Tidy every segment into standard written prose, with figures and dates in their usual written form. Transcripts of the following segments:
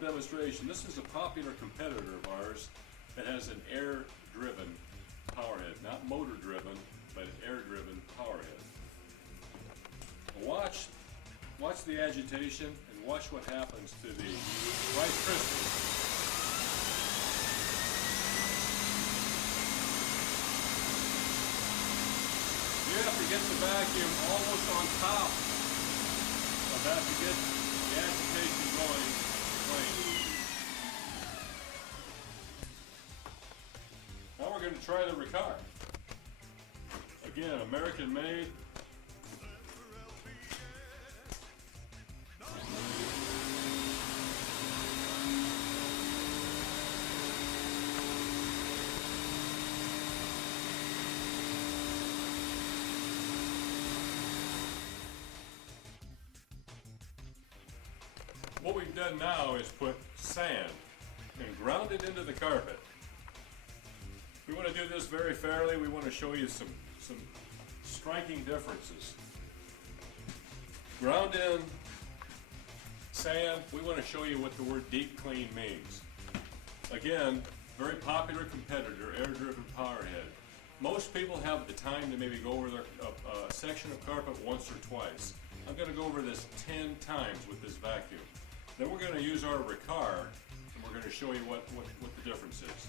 demonstration. This is a popular competitor of ours that has an air-driven power head. Not motor-driven, but an air-driven power head. Watch the agitation and watch what happens to the Rice Krispies. You have to get the vacuum almost on top of that to get the agitation going. Now we're going to try the Riccar. Again, American made. What we've done now is put sand and ground it into the carpet. We want to do this very fairly. We want to show you some striking differences. Ground in sand, we want to show you what the word deep clean means. Again, very popular competitor, air-driven power head. Most people have the time to maybe go over a section of carpet once or twice. I'm going to go over this 10 times with this vacuum. Then we're going to use our Riccar, and we're going to show you what the difference is.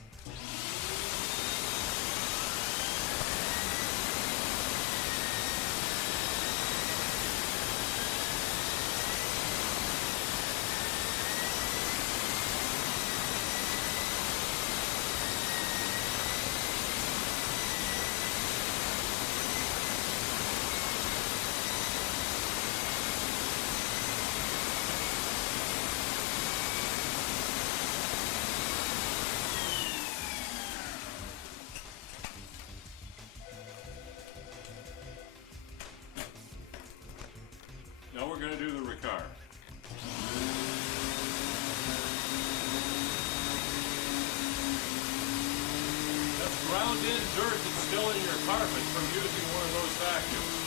Now we're going to do the Riccar. That's ground in dirt that's still in your carpet from using one of those vacuums.